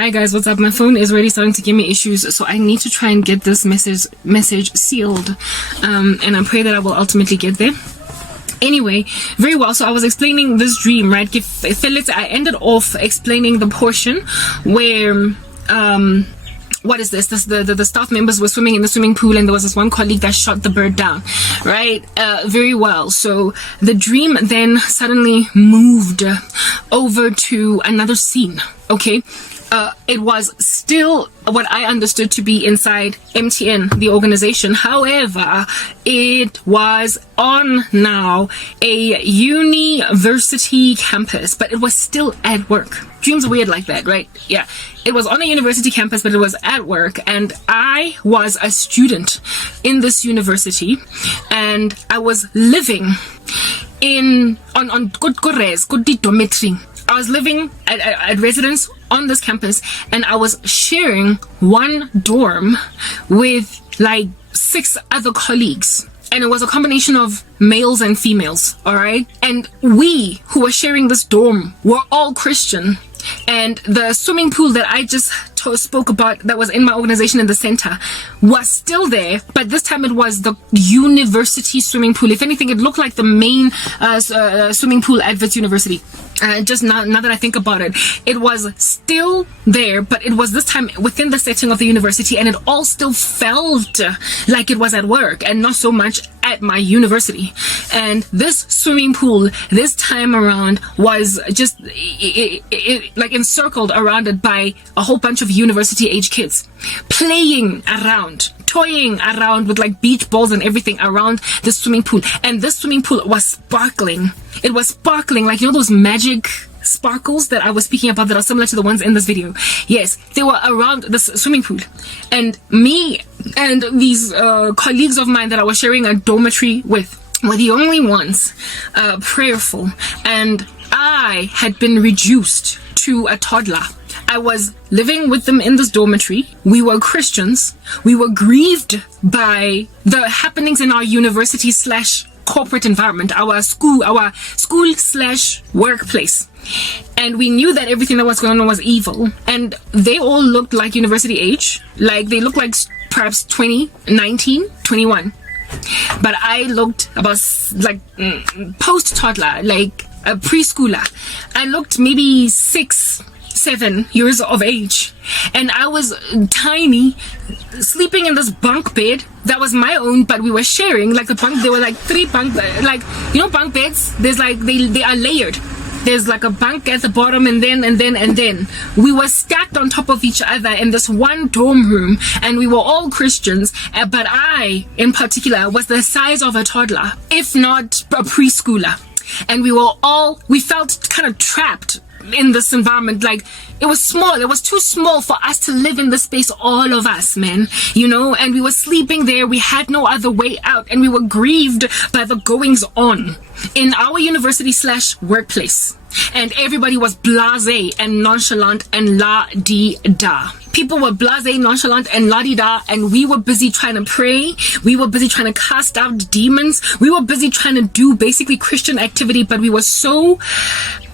Hi guys, what's up? My phone is already starting to give me issues, so I need to try and get this message sealed, and I pray that I will ultimately get there. Anyway, very well. So I was explaining this dream, right? I ended off explaining the portion where what is this? The staff members were swimming in the swimming pool, and there was this one colleague that shot the bird down, right? Very well. So the dream then suddenly moved over to another scene. Okay. It was still what I understood to be inside MTN, the organization. However, it was on now a university campus, but it was still at work. Dreams are weird like that, right? Yeah. It was on a university campus, but it was at work, and I was a student in this university, and I was living on good dormitory. I was living at residence on this campus, and I was sharing one dorm with like 6 other colleagues. And it was a combination of males and females, all right? And we who were sharing this dorm were all Christian. And the swimming pool that I just spoke about that was in my organization in the center was still there, but this time it was the university swimming pool. If anything, it looked like the main swimming pool at Wits University. Just now that I think about it, it was still there, but it was this time within the setting of the university, and it all still felt like it was at work and not so much at my university. And this swimming pool this time around was just like encircled around it by a whole bunch of university age kids playing around, toying around with like beach balls and everything around the swimming pool. And this swimming pool was sparkling. It was sparkling, like, you know, those magic sparkles that I was speaking about that are similar to the ones in this video. Yes, they were around this swimming pool, and me and these colleagues of mine that I was sharing a dormitory with were the only ones prayerful, and I had been reduced to a toddler. I was living with them in this dormitory. We were Christians. We were grieved by the happenings in our university / corporate environment, our school / workplace. And we knew that everything that was going on was evil. And they all looked like university age. Like, they looked like perhaps 20, 19, 21. But I looked about like post-toddler, like a preschooler. I looked maybe 6, 7 years of age, and I was tiny, sleeping in this bunk bed that was my own, but we were sharing like the bunk. There were like 3 bunk, like, you know, bunk beds. There's like they are layered. There's like a bunk at the bottom, and then we were stacked on top of each other in this one dorm room, and we were all Christians, but I in particular was the size of a toddler, if not a preschooler. And we felt kind of trapped in this environment. Like, it was small. It was too small for us to live in this space, all of us, man, you know. And we were sleeping there. We had no other way out, and we were grieved by the goings on in our university / workplace. And everybody was blasé and nonchalant and la-di-da. People were blasé, nonchalant, and la-di-da, and we were busy trying to pray. We were busy trying to cast out demons. We were busy trying to do basically Christian activity, but we were so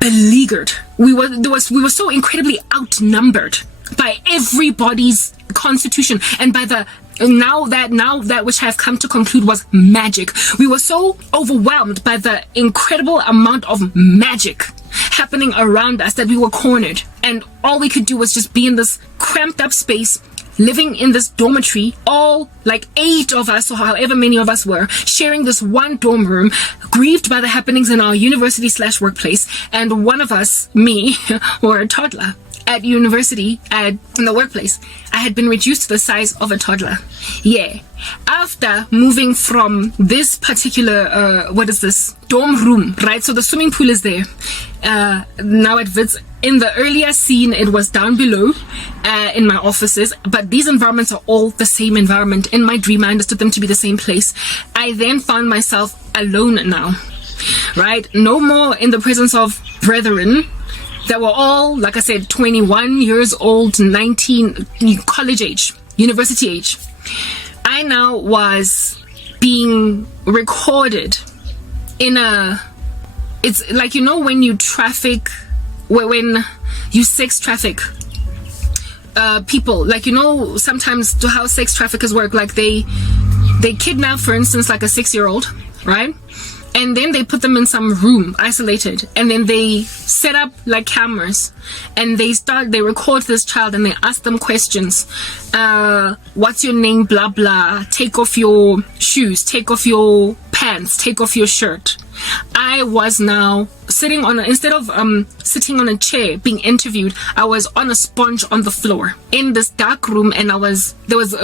beleaguered. We were so incredibly outnumbered by everybody's constitution, and by the now that which I have come to conclude was magic. We were so overwhelmed by the incredible amount of magic happening around us that we were cornered, and all we could do was just be in this cramped up space, living in this dormitory, all like 8 of us, or however many of us were, sharing this one dorm room, grieved by the happenings in our university / workplace. And one of us, me, were a toddler at university, in the workplace. I had been reduced to the size of a toddler. Yeah. After moving from this particular, dorm room, right? So the swimming pool is there. Now at Wits. In the earlier scene, it was down below, in my offices, but these environments are all the same environment. In my dream, I understood them to be the same place. I then found myself alone now, right? No more in the presence of brethren that were all, like I said, 21 years old, 19, college age, university age. I now was being recorded in it's like, you know, when you sex traffic, people, like, sometimes to how sex traffickers work, like they kidnap, for instance, like a 6-year-old, right? And then they put them in some room, isolated, and then they set up like cameras, and they record this child, and they ask them questions. What's your name? Blah blah. Take off your shoes. Take off your pants. Take off your shirt. I was now sitting on instead of sitting on a chair being interviewed, I was on a sponge on the floor in this dark room, and there was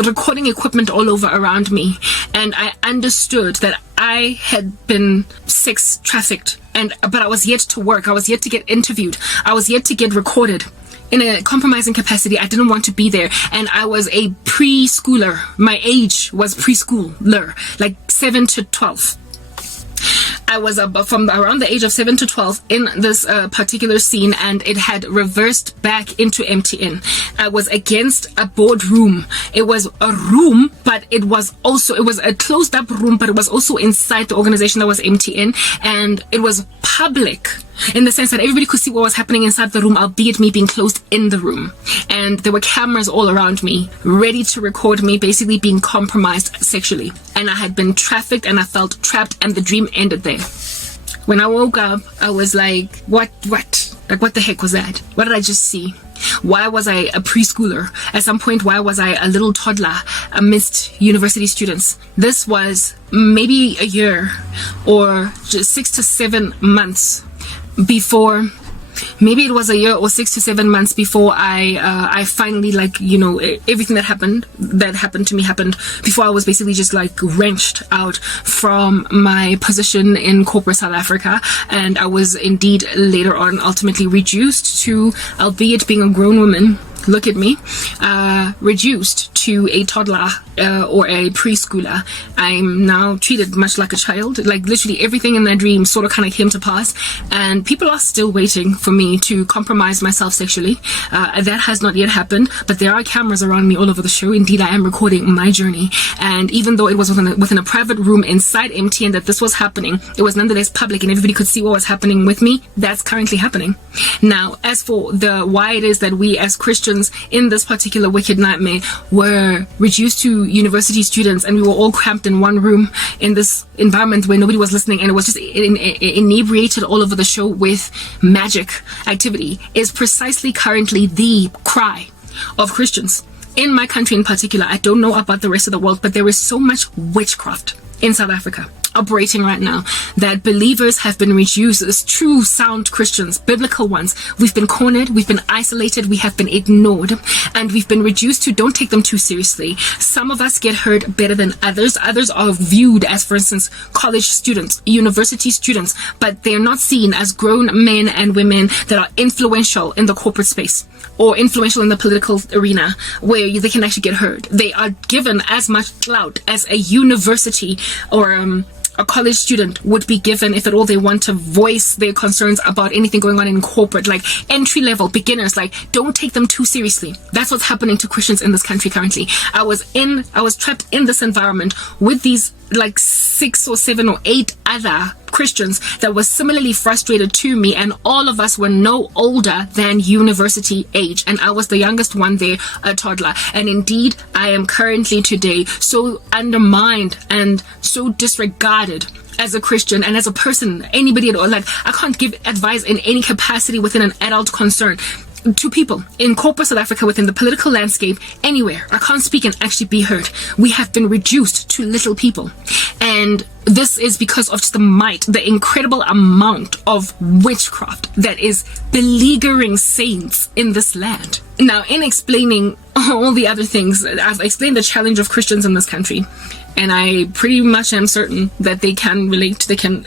recording equipment all over around me, and I understood that I had been sex trafficked, but I was yet to work, I was yet to get interviewed, I was yet to get recorded in a compromising capacity. I didn't want to be there, and I was a preschooler. My age was preschooler, like 7 to 12. I was from around the age of 7 to 12 in this particular scene, and it had reversed back into MTN. I was against a boardroom. It was a room, but it was a closed up room, but it was also inside the organization that was MTN, and it was public in the sense that everybody could see what was happening inside the room, albeit me being closed in the room. And there were cameras all around me, ready to record me basically being compromised sexually. And I had been trafficked, and I felt trapped, and the dream ended there. When I woke up, I was like, what? Like, what the heck was that? What did I just see? Why was I a preschooler? At some point, why was I a little toddler amidst university students? This was maybe a year or just 6 to 7 months before. Maybe it was a year or 6 to 7 months before I finally, everything that happened to me happened before I was basically just like wrenched out from my position in corporate South Africa, and I was indeed later on ultimately reduced to, albeit being a grown woman, look at me, reduced to a toddler or a preschooler. I'm now treated much like a child. Like, literally everything in that dream sort of kind of came to pass, and people are still waiting for me to compromise myself sexually. That has not yet happened, but there are cameras around me all over the show. Indeed, I am recording my journey, and even though it was within a private room inside MTN that this was happening, it was nonetheless public, and everybody could see what was happening with me. That's currently happening. Now, as for why it is that we as Christians in this particular wicked nightmare were reduced to university students, and we were all cramped in one room in this environment where nobody was listening, and it was just inebriated all over the show with magic activity, is precisely currently the cry of Christians in my country in particular. I don't know about the rest of the world, but there is so much witchcraft in South Africa operating right now that believers have been reduced as true sound Christians, biblical ones. We've been cornered, we've been isolated, we have been ignored, and we've been reduced to don't take them too seriously. Some of us get heard better than others. Others are viewed as, for instance, college students, university students, but they're not seen as grown men and women that are influential in the corporate space or influential in the political arena where they can actually get heard. They are given as much clout as a university or a college student would be given, if at all they want to voice their concerns about anything going on in corporate, like entry level beginners. Like, don't take them too seriously. That's what's happening to Christians in this country currently. I was trapped in this environment with these like 6 or 7 or 8 other Christians that were similarly frustrated to me, and all of us were no older than university age, and I was the youngest one there, a toddler. And indeed, I am currently today so undermined and so disregarded as a Christian and as a person, anybody at all. Like, I can't give advice in any capacity within an adult concern to people in corporate South Africa, within the political landscape, anywhere. I can't speak and actually be heard. We have been reduced to little people, and this is because of just the incredible amount of witchcraft that is beleaguering saints in this land. Now, in explaining all the other things, I've explained the challenge of Christians in this country, and I pretty much am certain that they can relate, they can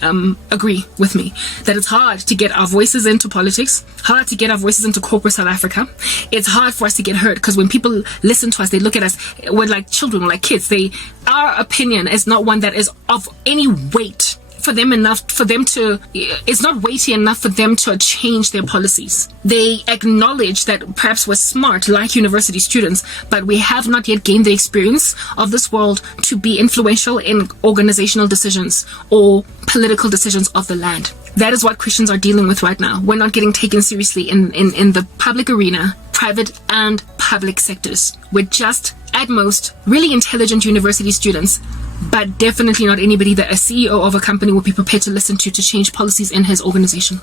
agree with me that it's hard to get our voices into politics, hard to get our voices into corporate South Africa. It's hard for us to get heard because when people listen to us, they look at us, we're like children, we're like kids. Our opinion is not one that is of any weight for them it's not weighty enough for them to change their policies. They acknowledge that perhaps we're smart like university students, but we have not yet gained the experience of this world to be influential in organizational decisions or political decisions of the land. That is what Christians are dealing with right now. We're not getting taken seriously in the public arena, private and public sectors with just, at most, really intelligent university students, but definitely not anybody that a CEO of a company would be prepared to listen to change policies in his organization.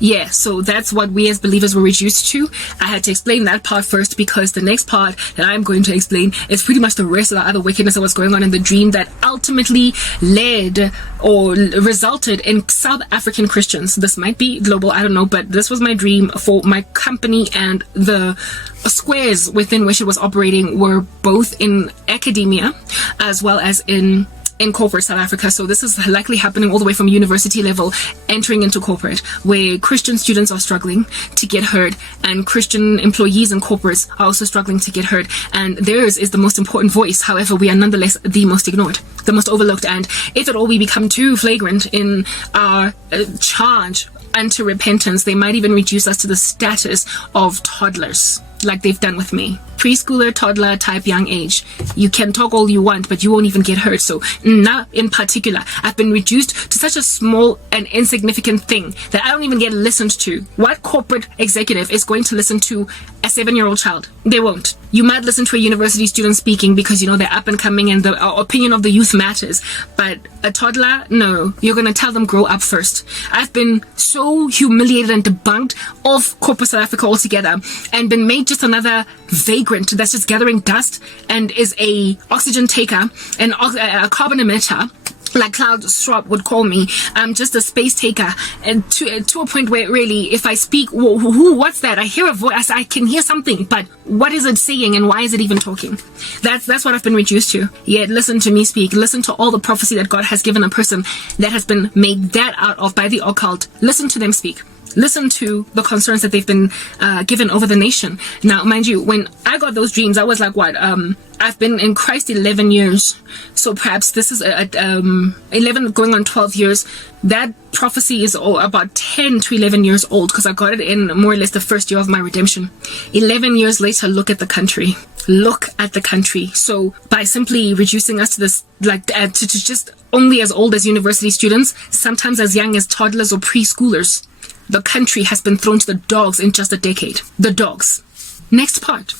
Yeah, so that's what we as believers were reduced to. I had to explain that part first, because the next part that I'm going to explain is pretty much the rest of the other wickedness that was going on in the dream that ultimately led or resulted in South African Christians. This might be global, I don't know, but this was my dream for my company, and the squares within which it was operating were both in academia as well as in corporate South Africa. So this is likely happening all the way from university level entering into corporate, where Christian students are struggling to get heard, and Christian employees and corporates are also struggling to get heard, and theirs is the most important voice. However, we are nonetheless the most ignored, the most overlooked, and if at all we become too flagrant in our charge unto repentance, they might even reduce us to the status of toddlers, like they've done with me. Preschooler, toddler type young age. You can talk all you want, but you won't even get heard. So now in particular, I've been reduced to such a small and insignificant thing that I don't even get listened to. What corporate executive is going to listen to a 7-year-old child? They won't. You might listen to a university student speaking because, you know, they're up and coming and the opinion of the youth matters. But a toddler, no. You're going to tell them grow up first. I've been so humiliated and debunked off corporate South Africa altogether, and been made just another vagrant that's just gathering dust and is a oxygen taker and a carbon emitter, like Klaus Schwab would call me. I'm just a space taker, and to a point where really, if I speak, what's that? I hear a voice, I can hear something, but what is it saying, and why is it even talking? That's what I've been reduced to. Yet listen to me speak. Listen to all the prophecy that God has given a person that has been made that out of by the occult. Listen to them speak. Listen to the concerns that they've been given over the nation. Now, mind you, when I got those dreams, I was like, what? I've been in Christ 11 years. So perhaps this is 11 going on 12 years. That prophecy is about 10 to 11 years old, because I got it in more or less the first year of my redemption. 11 years later, look at the country. Look at the country. So by simply reducing us to this, like to just only as old as university students, sometimes as young as toddlers or preschoolers, the country has been thrown to the dogs in just a decade. The dogs. Next part.